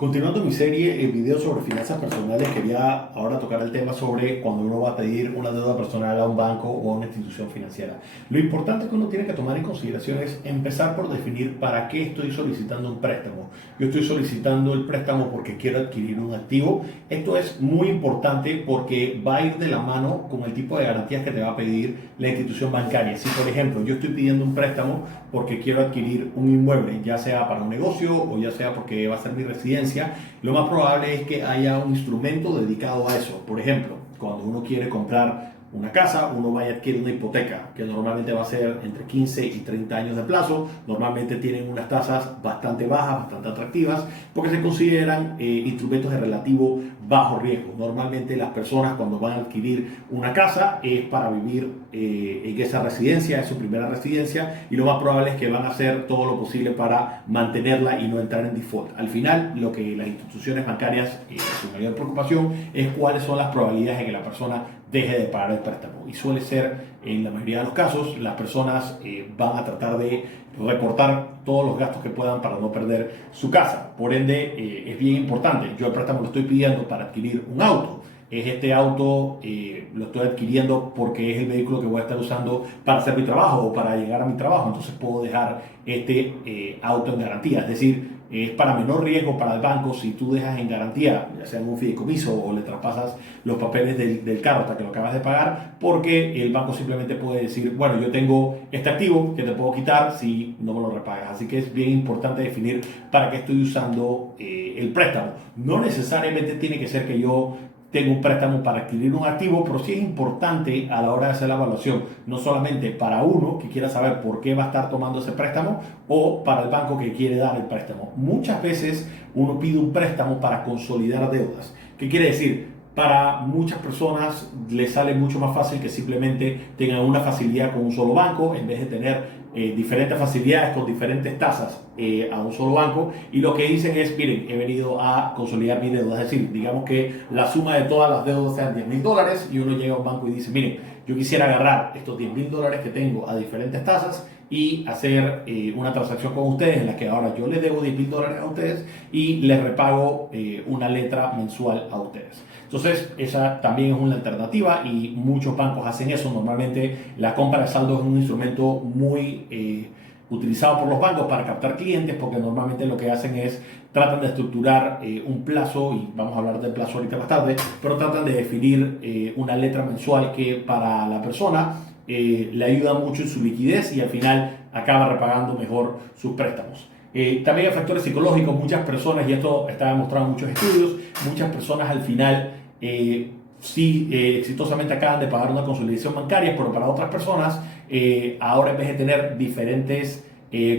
Continuando mi serie de videos sobre finanzas personales, quería ahora tocar el tema sobre cuando uno va a pedir una deuda personal a un banco o a una institución financiera. Lo importante que uno tiene que tomar en consideración es empezar por definir para qué estoy solicitando un préstamo. Yo estoy solicitando el préstamo porque quiero adquirir un activo. Esto es muy importante porque va a ir de la mano con el tipo de garantías que te va a pedir la institución bancaria. Si, por ejemplo, yo estoy pidiendo un préstamo porque quiero adquirir un inmueble, ya sea para un negocio o ya sea porque va a ser mi residencia, lo más probable es que haya un instrumento dedicado a eso. Por ejemplo, cuando uno quiere comprar una casa, uno va y adquiere una hipoteca, que normalmente va a ser entre 15 y 30 años de plazo. Normalmente tienen unas tasas bastante bajas, bastante atractivas, porque se consideran instrumentos de relativo bajo riesgo. Normalmente las personas cuando van a adquirir una casa es para vivir en esa residencia, es su primera residencia, y lo más probable es que van a hacer todo lo posible para mantenerla y no entrar en default. Al final, lo que las instituciones bancarias, su mayor preocupación es cuáles son las probabilidades de que la persona deje de pagar el préstamo. Y suele ser, en la mayoría de los casos, las personas van a tratar de reportar todos los gastos que puedan para no perder su casa. Por ende, es bien importante. Yo el préstamo lo estoy pidiendo para adquirir un auto. Es este auto, lo estoy adquiriendo porque es el vehículo que voy a estar usando para hacer mi trabajo o para llegar a mi trabajo. Entonces puedo dejar este auto en garantía. Es decir, es para menor riesgo para el banco si tú dejas en garantía, ya sea en un fideicomiso o le traspasas los papeles del carro hasta que lo acabas de pagar, porque el banco simplemente puede decir, bueno, yo tengo este activo que te puedo quitar si no me lo repagas. Así que es bien importante definir para qué estoy usando el préstamo. No necesariamente tiene que ser que yo tengo un préstamo para adquirir un activo, pero sí es importante a la hora de hacer la evaluación, no solamente para uno que quiera saber por qué va a estar tomando ese préstamo o para el banco que quiere dar el préstamo. Muchas veces uno pide un préstamo para consolidar deudas. ¿Qué quiere decir? Para muchas personas les sale mucho más fácil que simplemente tengan una facilidad con un solo banco en vez de tener diferentes facilidades con diferentes tasas a un solo banco, y lo que dicen es, miren, he venido a consolidar mi deuda. Es decir, digamos que la suma de todas las deudas sean $10,000 y uno llega a un banco y dice, miren, yo quisiera agarrar estos $10,000 que tengo a diferentes tasas y hacer una transacción con ustedes en la que ahora yo les debo $10,000 a ustedes y les repago una letra mensual a ustedes. Entonces, esa también es una alternativa y muchos bancos hacen eso. Normalmente la compra de saldo es un instrumento muy utilizado por los bancos para captar clientes, porque normalmente lo que hacen es tratan de estructurar un plazo, y vamos a hablar del plazo ahorita más tarde, pero tratan de definir una letra mensual que para la persona le ayuda mucho en su liquidez y al final acaba repagando mejor sus préstamos. También hay factores psicológicos. Muchas personas, y esto está demostrado en muchos estudios, muchas personas al final sí exitosamente acaban de pagar una consolidación bancaria, pero para otras personas ahora en vez de tener diferentes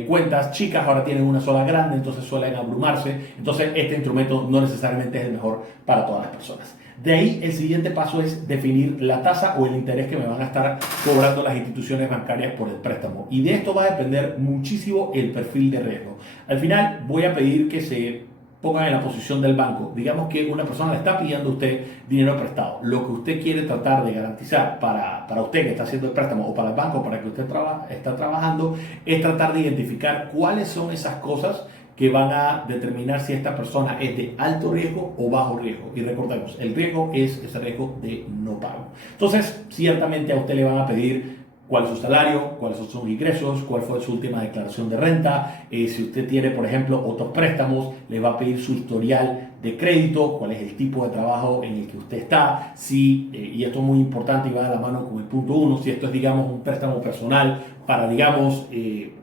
cuentas chicas, ahora tienen una sola grande, entonces suelen abrumarse. Entonces este instrumento no necesariamente es el mejor para todas las personas. De ahí el siguiente paso es definir la tasa o el interés que me van a estar cobrando las instituciones bancarias por el préstamo. Y de esto va a depender muchísimo el perfil de riesgo. Al final voy a pedir que se pongan en la posición del banco. Digamos que una persona le está pidiendo a usted dinero prestado. Lo que usted quiere tratar de garantizar para usted que está haciendo el préstamo o para el banco para que usted está trabajando es tratar de identificar cuáles son esas cosas que van a determinar si esta persona es de alto riesgo o bajo riesgo. Y recordemos, el riesgo es ese riesgo de no pago. Entonces, ciertamente a usted le van a pedir cuál es su salario, cuáles son sus ingresos, cuál fue su última declaración de renta. Si usted tiene, por ejemplo, otros préstamos, le va a pedir su historial de crédito, cuál es el tipo de trabajo en el que usted está, si, y esto es muy importante y va de la mano con el punto 1, si esto es, digamos, un préstamo personal para, digamos,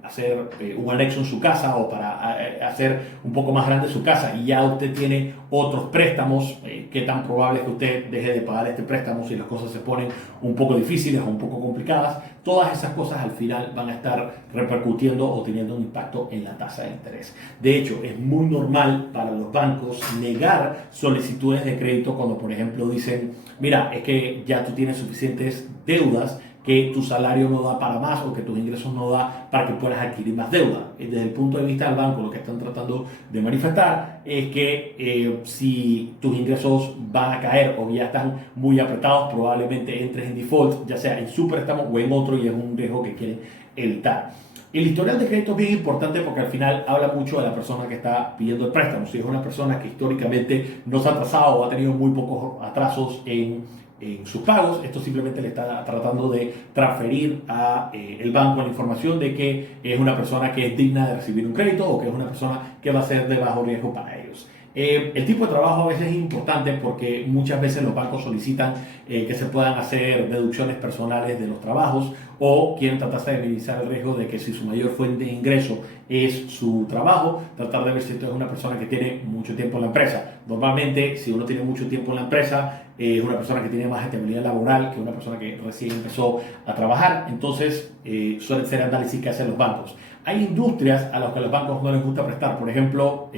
hacer un anexo en su casa o para hacer un poco más grande su casa, y ya usted tiene otros préstamos, qué tan probable es que usted deje de pagar este préstamo si las cosas se ponen un poco difíciles o un poco complicadas. Todas esas cosas al final van a estar repercutiendo o teniendo un impacto en la tasa de interés. De hecho, es muy normal para los bancos negar solicitudes de crédito cuando, por ejemplo, dicen, mira, es que ya tú tienes suficientes deudas que tu salario no da para más o que tus ingresos no da para que puedas adquirir más deuda. Desde el punto de vista del banco, lo que están tratando de manifestar es que si tus ingresos van a caer o ya están muy apretados, probablemente entres en default, ya sea en su préstamo o en otro, y es un riesgo que quieren evitar. El historial de crédito es bien importante porque al final habla mucho de la persona que está pidiendo el préstamo. Si es una persona que históricamente no se ha atrasado o ha tenido muy pocos atrasos en sus pagos, esto simplemente le está tratando de transferir a el banco la información de que es una persona que es digna de recibir un crédito o que es una persona que va a ser de bajo riesgo para ellos. El tipo de trabajo a veces es importante porque muchas veces los bancos solicitan que se puedan hacer deducciones personales de los trabajos o quieren tratar de minimizar el riesgo de que si su mayor fuente de ingreso es su trabajo, tratar de ver si usted es una persona que tiene mucho tiempo en la empresa. Normalmente, si uno tiene mucho tiempo en la empresa, es una persona que tiene más estabilidad laboral que una persona que recién empezó a trabajar. Entonces, suelen ser análisis que hacen los bancos. Hay industrias a las que los bancos no les gusta prestar. Por ejemplo,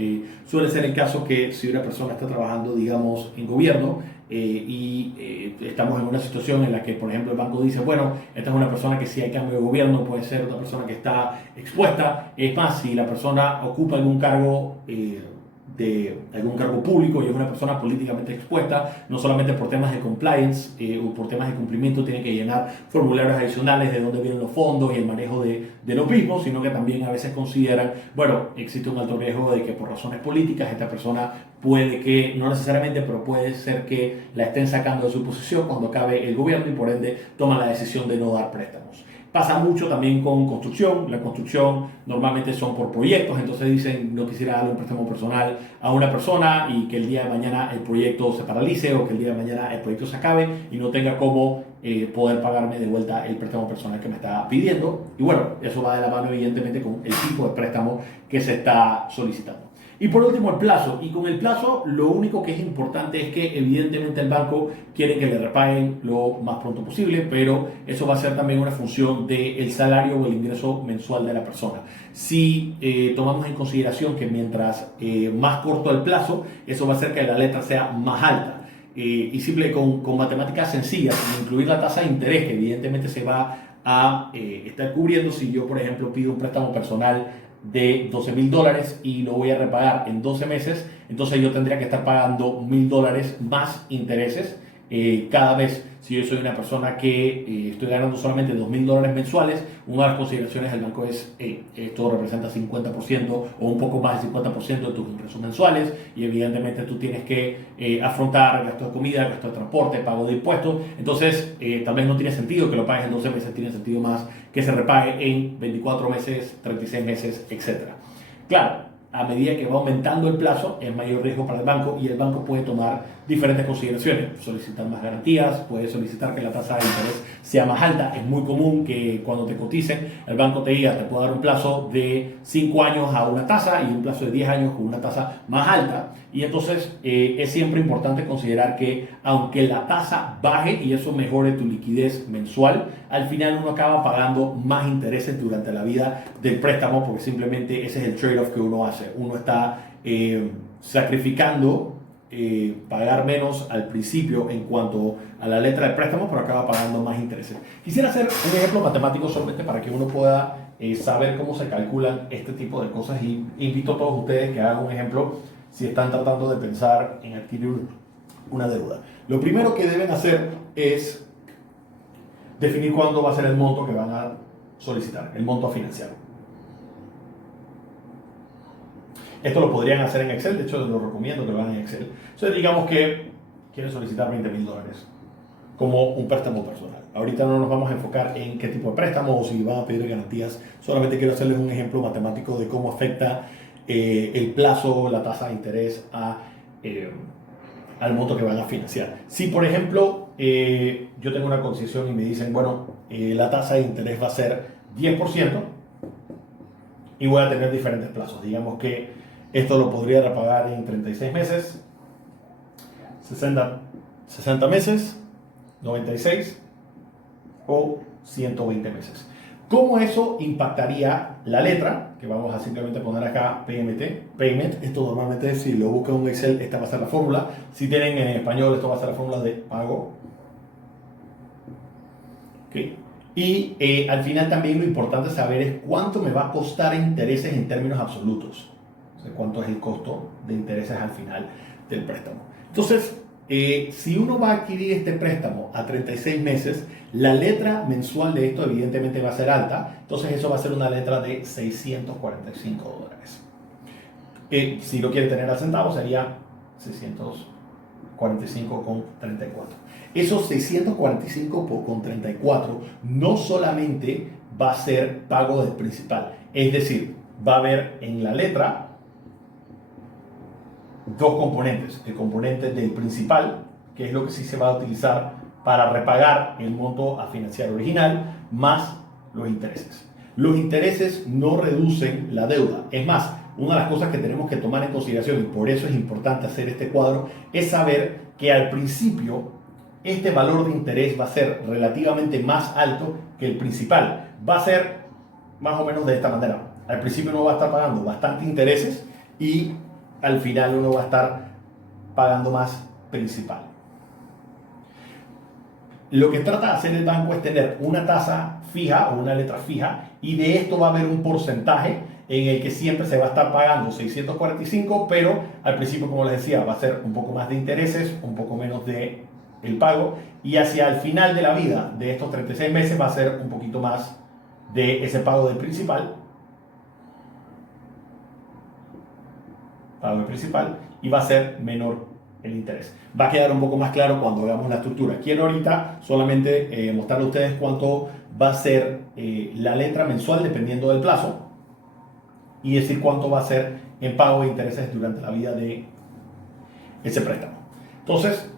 suele ser el caso que si una persona está trabajando, digamos, en gobierno estamos en una situación en la que, por ejemplo, el banco dice, bueno, esta es una persona que si hay cambio de gobierno puede ser otra persona que está expuesta. Es más, si la persona ocupa algún cargo de algún cargo público y es una persona políticamente expuesta, no solamente por temas de compliance o por temas de cumplimiento, tiene que llenar formularios adicionales de dónde vienen los fondos y el manejo de los mismos, sino que también a veces consideran, bueno, existe un alto riesgo de que por razones políticas esta persona puede que, no necesariamente, pero puede ser que la estén sacando de su posición cuando acabe el gobierno y por ende toman la decisión de no dar préstamos. Pasa mucho también con construcción. La construcción normalmente son por proyectos, entonces dicen no quisiera darle un préstamo personal a una persona y que el día de mañana el proyecto se paralice o que el día de mañana el proyecto se acabe y no tenga cómo poder pagarme de vuelta el préstamo personal que me está pidiendo. Y bueno, eso va de la mano evidentemente con el tipo de préstamo que se está solicitando. Y por último, el plazo. Y con el plazo, lo único que es importante es que evidentemente el banco quiere que le repaguen lo más pronto posible, pero eso va a ser también una función del salario o el ingreso mensual de la persona. Si tomamos en consideración que mientras más corto el plazo, eso va a hacer que la letra sea más alta. Y simple con matemáticas sencillas, sin incluir la tasa de interés, que evidentemente se va a estar cubriendo si yo, por ejemplo, pido un préstamo personal de $12,000 y lo voy a repagar en 12 meses, entonces yo tendría que estar pagando $1,000 más intereses cada vez. Si yo soy una persona que estoy ganando solamente $2,000 mensuales, una de las consideraciones del banco es esto representa 50% o un poco más del 50% de tus ingresos mensuales y evidentemente tú tienes que afrontar gastos de comida, gastos de transporte, pago de impuestos. Entonces tal vez no tiene sentido que lo pagues en 12 meses, tiene sentido más que se repague en 24 meses, 36 meses, etc. Claro, a medida que va aumentando el plazo, es mayor riesgo para el banco y el banco puede tomar diferentes consideraciones. Solicitar más garantías, puede solicitar que la tasa de interés sea más alta. Es muy común que cuando te coticen, el banco te diga, te puedo dar un plazo de 5 años a una tasa y un plazo de 10 años con una tasa más alta. Y entonces es siempre importante considerar que aunque la tasa baje y eso mejore tu liquidez mensual, al final uno acaba pagando más intereses durante la vida del préstamo porque simplemente ese es el trade-off que uno hace. Uno está sacrificando pagar menos al principio en cuanto a la letra del préstamo, pero acaba pagando más intereses. Quisiera hacer un ejemplo matemático solamente para que uno pueda saber cómo se calculan este tipo de cosas y invito a todos ustedes que hagan un ejemplo si están tratando de pensar en adquirir una deuda. Lo primero que deben hacer es definir cuándo va a ser el monto que van a solicitar, el monto a financiar. Esto lo podrían hacer en Excel, de hecho les lo recomiendo que lo hagan en Excel. Entonces digamos que quieren solicitar $20,000 como un préstamo personal. Ahorita no nos vamos a enfocar en qué tipo de préstamo o si van a pedir garantías, solamente quiero hacerles un ejemplo matemático de cómo afecta el plazo, la tasa de interés al monto que van a financiar. Si por ejemplo yo tengo una concesión y me dicen, bueno, la tasa de interés va a ser 10% y voy a tener diferentes plazos. Digamos que esto lo podría repagar en 36 meses, 60 meses, 96 o 120 meses. ¿Cómo eso impactaría la letra? Que vamos a simplemente poner acá PMT, Payment. Esto normalmente si lo buscan en Excel, esta va a ser la fórmula. Si tienen en español, esto va a ser la fórmula de pago. ¿Okay? Y al final también lo importante saber es cuánto me va a costar intereses en términos absolutos. O sea, cuánto es el costo de intereses al final del préstamo. Entonces, si uno va a adquirir este préstamo a 36 meses, la letra mensual de esto evidentemente va a ser alta. Entonces eso va a ser una letra de $645. Si lo quiere tener a centavos sería 645,34. Esos 645,34 no solamente va a ser pago del principal. Es decir, va a haber en la letra dos componentes. El componente del principal, que es lo que sí se va a utilizar para repagar el monto a financiar original, más los intereses. Los intereses no reducen la deuda. Es más, una de las cosas que tenemos que tomar en consideración, y por eso es importante hacer este cuadro, es saber que al principio este valor de interés va a ser relativamente más alto que el principal. Va a ser más o menos de esta manera. Al principio uno va a estar pagando bastante intereses y al final uno va a estar pagando más principal. Lo que trata de hacer el banco es tener una tasa fija o una letra fija, y de esto va a haber un porcentaje en el que siempre se va a estar pagando 645, pero al principio, como les decía, va a ser un poco más de intereses, un poco menos de el pago, y hacia el final de la vida de estos 36 meses va a ser un poquito más de ese pago del principal, y va a ser menor el interés. Va a quedar un poco más claro cuando hagamos la estructura. Quiero ahorita solamente mostrarle a ustedes cuánto va a ser la letra mensual dependiendo del plazo, y decir cuánto va a ser en pago de intereses durante la vida de ese préstamo. Entonces,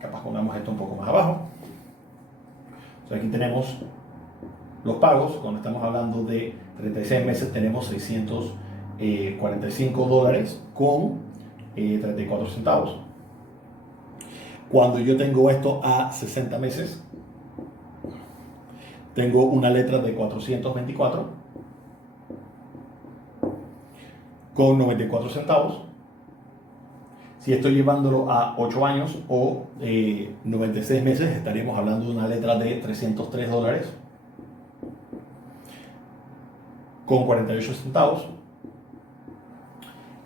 capaz pongamos esto un poco más abajo. Entonces, aquí tenemos los pagos. Cuando estamos hablando de 36 meses tenemos $645 con 34 centavos. Cuando yo tengo esto a 60 meses, tengo una letra de 424 con 94 centavos. Si estoy llevándolo a 8 años o 96 meses, estaríamos hablando de una letra de $303 con 48 centavos.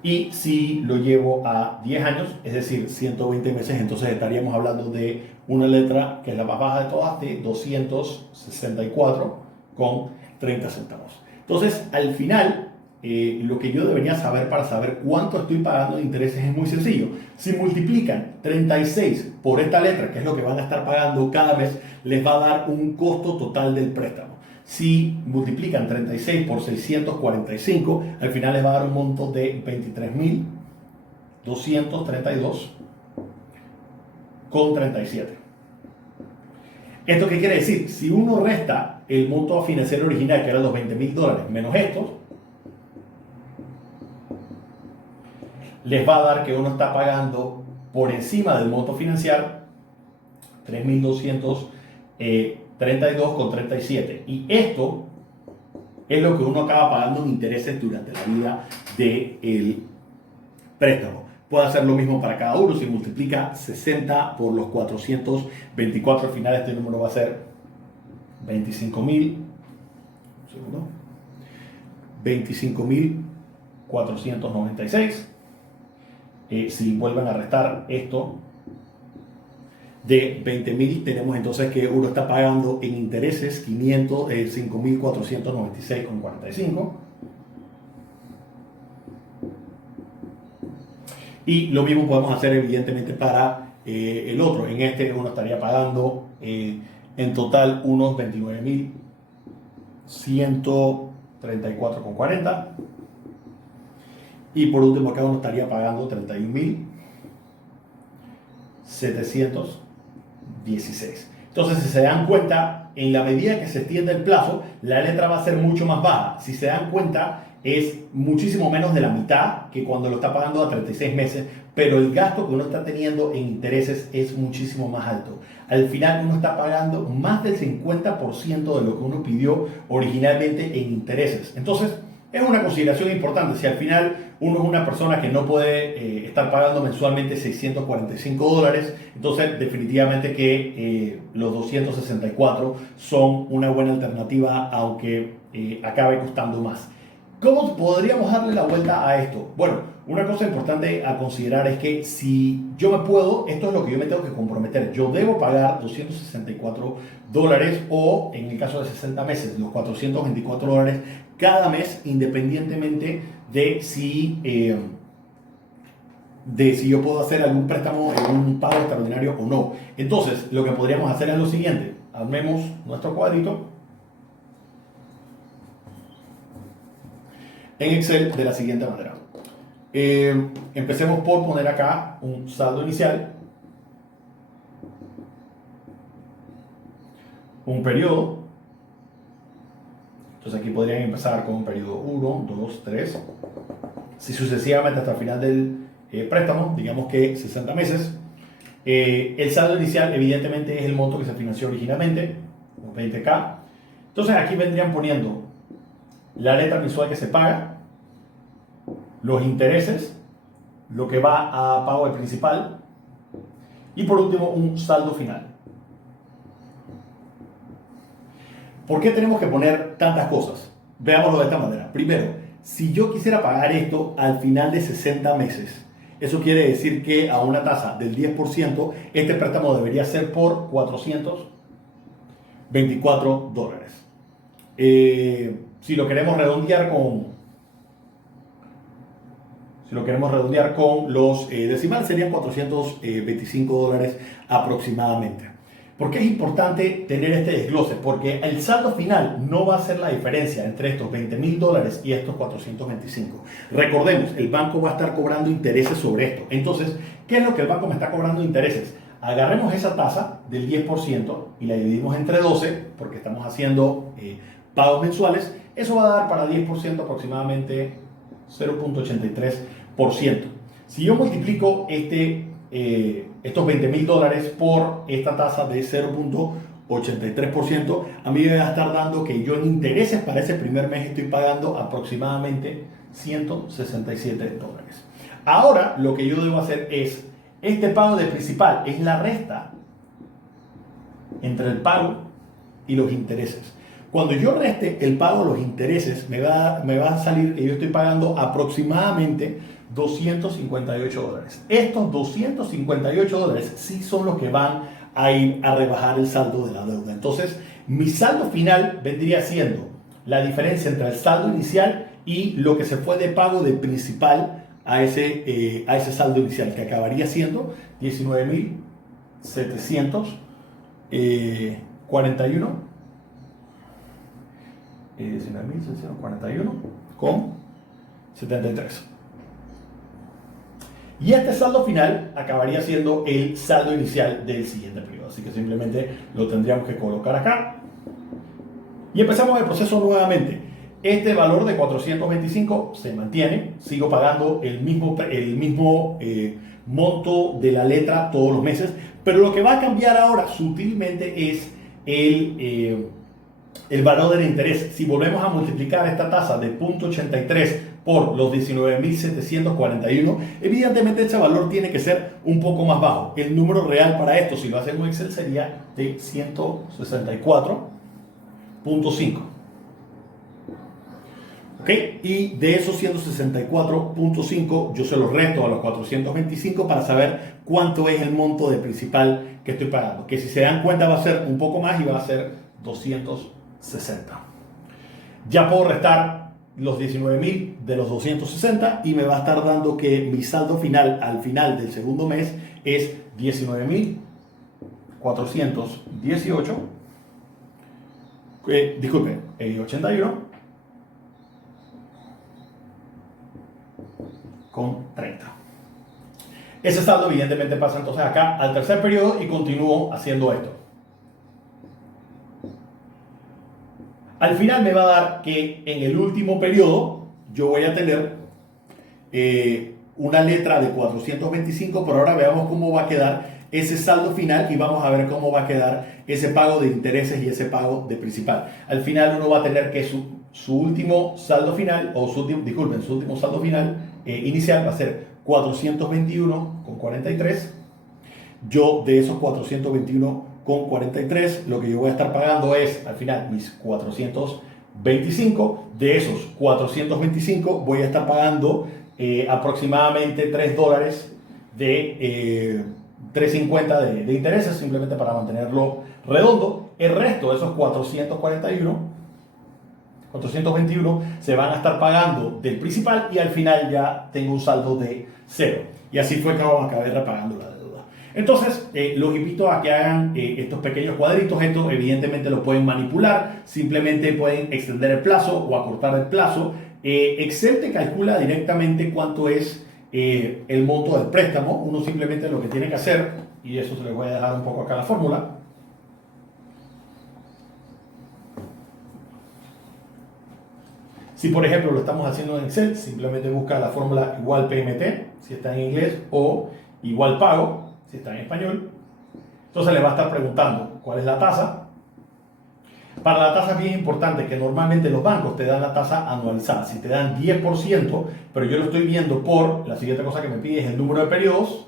Y si lo llevo a 10 años, es decir, 120 meses, entonces estaríamos hablando de una letra que es la más baja de todas, de 264 con 30 centavos. Entonces, al final, lo que yo debería saber para saber cuánto estoy pagando de intereses es muy sencillo. Si multiplican 36 por esta letra, que es lo que van a estar pagando cada mes, les va a dar un costo total del préstamo. Si multiplican 36 por 645, al final les va a dar un monto de 23.232 con 37. ¿Esto qué quiere decir? Si uno resta el monto a financiar original, que eran los $20.000, menos estos, les va a dar que uno está pagando por encima del monto financiar 3.232,37. Y esto es lo que uno acaba pagando en intereses durante la vida del préstamo. Puede hacer lo mismo para cada uno. Si multiplica 60 por los 424, al final este número va a ser 25.496. Si vuelven a restar esto de 20.000, tenemos entonces que uno está pagando en intereses 5.496,45. Y lo mismo podemos hacer evidentemente para el otro. En este uno estaría pagando en total unos 29.134,40. Y por último acá uno estaría pagando 31.716. Entonces, si se dan cuenta, en la medida que se extiende el plazo, la letra va a ser mucho más baja. Si se dan cuenta, es muchísimo menos de la mitad que cuando lo está pagando a 36 meses, pero el gasto que uno está teniendo en intereses es muchísimo más alto. Al final uno está pagando más del 50% de lo que uno pidió originalmente en intereses. Entonces, es una consideración importante. Si al final Uno es una persona que no puede estar pagando mensualmente $645, entonces definitivamente que los 264 son una buena alternativa, aunque acabe costando más. ¿Cómo podríamos darle la vuelta a esto? Bueno, una cosa importante a considerar es que si yo me puedo, esto es lo que yo me tengo que comprometer. Yo debo pagar $264 o, en el caso de 60 meses, los $424 cada mes, independientemente de si yo puedo hacer algún préstamo en un pago extraordinario o no. Entonces, lo que podríamos hacer es lo siguiente. Armemos nuestro cuadrito en Excel de la siguiente manera. Empecemos por poner acá un saldo inicial, un periodo. Entonces aquí podrían empezar con un periodo 1, 2, 3, si sucesivamente hasta el final del préstamo, digamos que 60 meses. El saldo inicial evidentemente es el monto que se financió originalmente, los 20K. Entonces aquí vendrían poniendo la letra mensual que se paga, los intereses, lo que va a pago de principal y por último un saldo final. ¿Por qué tenemos que poner tantas cosas? Veámoslo de esta manera. Primero, si yo quisiera pagar esto al final de 60 meses, eso quiere decir que a una tasa del 10%, este préstamo debería ser por $424. Si lo queremos redondear con los decimales, serían $425 aproximadamente. ¿Por qué es importante tener este desglose? Porque el saldo final no va a ser la diferencia entre estos $20,000 y estos 425. Recordemos, el banco va a estar cobrando intereses sobre esto. Entonces, ¿qué es lo que el banco me está cobrando intereses? Agarremos esa tasa del 10% y la dividimos entre 12, porque estamos haciendo pagos mensuales. Eso va a dar para 10% aproximadamente 0.83%. Si yo multiplico estos $20,000 por esta tasa de 0.83%, a mí me va a estar dando que yo en intereses para ese primer mes estoy pagando aproximadamente $167. Ahora lo que yo debo hacer es, este pago de principal es la resta entre el pago y los intereses. Cuando yo reste el pago de los intereses, me va a salir que yo estoy pagando aproximadamente $258. Estos $258 sí son los que van a ir a rebajar el saldo de la deuda. Entonces, mi saldo final vendría siendo la diferencia entre el saldo inicial y lo que se fue de pago de principal a ese saldo inicial, que acabaría siendo 19.741 con 73. Y este saldo final acabaría siendo el saldo inicial del siguiente periodo. Así que simplemente lo tendríamos que colocar acá. Y empezamos el proceso nuevamente. Este valor de 425 se mantiene. Sigo pagando el mismo monto de la letra todos los meses. Pero lo que va a cambiar ahora sutilmente es el valor del interés. Si volvemos a multiplicar esta tasa de 0.83 por los 19.741, evidentemente este valor tiene que ser un poco más bajo. El número real para esto, si lo hacemos en Excel, sería de 164.5. ¿Ok? Y de esos 164.5 yo se los resto a los 425 para saber cuánto es el monto de principal que estoy pagando. Que si se dan cuenta va a ser un poco más y va a ser 260. Ya puedo restar los 19.000 de los 260 y me va a estar dando que mi saldo final al final del segundo mes es 19.418, 81 con 30. Ese saldo evidentemente pasa entonces acá al tercer periodo y continúo haciendo esto. Al final me va a dar que en el último periodo yo voy a tener una letra de 425, pero ahora veamos cómo va a quedar ese saldo final y vamos a ver cómo va a quedar ese pago de intereses y ese pago de principal. Al final uno va a tener que su último saldo final, su último saldo final inicial va a ser 421,43. Yo de esos 421,43, lo que yo voy a estar pagando es al final mis 425. De esos 425 voy a estar pagando aproximadamente $3 de 3.50 de intereses, simplemente para mantenerlo redondo. El resto de esos 421 se van a estar pagando del principal y al final ya tengo un saldo de 0. Y así fue que acabé repagando la deuda. Entonces, los invito a que hagan estos pequeños cuadritos. Esto evidentemente lo pueden manipular, simplemente pueden extender el plazo o acortar el plazo. Excel te calcula directamente cuánto es el monto del préstamo. Uno simplemente lo que tiene que hacer, y eso se les voy a dejar un poco acá la fórmula. Si por ejemplo lo estamos haciendo en Excel, simplemente busca la fórmula igual PMT, si está en inglés, o igual pago, si está en español. Entonces le va a estar preguntando cuál es la tasa. Para la tasa es bien importante que normalmente los bancos te dan la tasa anualizada. Si te dan 10%, pero yo lo estoy viendo por, la siguiente cosa que me pide es el número de periodos,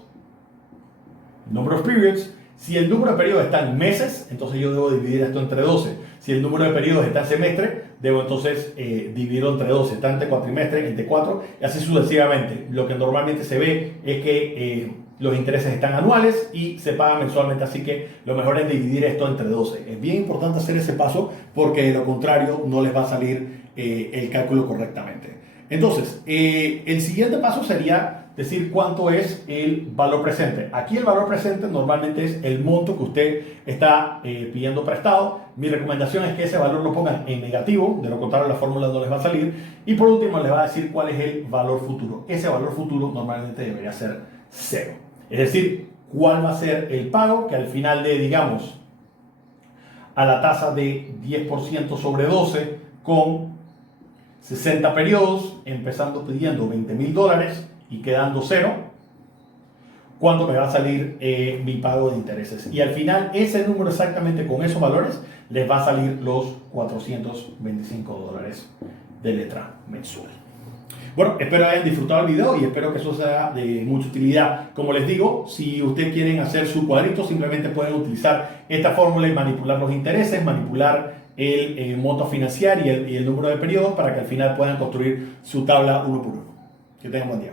number of periods. Si el número de periodos está en meses, entonces yo debo dividir esto entre 12. Si el número de periodos está en semestre, debo entonces dividirlo entre 12. Está entre cuatrimestre, entre 4, y así sucesivamente. Lo que normalmente se ve es que los intereses están anuales y se pagan mensualmente, así que lo mejor es dividir esto entre 12. Es bien importante hacer ese paso porque de lo contrario no les va a salir el cálculo correctamente. Entonces, el siguiente paso sería decir cuánto es el valor presente. Aquí el valor presente normalmente es el monto que usted está pidiendo prestado. Mi recomendación es que ese valor lo pongan en negativo, de lo contrario la fórmula no les va a salir. Y por último les va a decir cuál es el valor futuro. Ese valor futuro normalmente debería ser 0. Es decir, cuál va a ser el pago que al final de, digamos, a la tasa de 10% sobre 12 con 60 periodos, empezando pidiendo $20,000 y quedando 0, ¿cuánto me va a salir mi pago de intereses? Y al final, ese número exactamente con esos valores, les va a salir los $425 de letra mensual. Bueno, espero hayan disfrutado el video y espero que eso sea de mucha utilidad. Como les digo, si ustedes quieren hacer su cuadrito, simplemente pueden utilizar esta fórmula y manipular los intereses, manipular el monto financiero y el número de periodos para que al final puedan construir su tabla uno por uno. Que tengan buen día.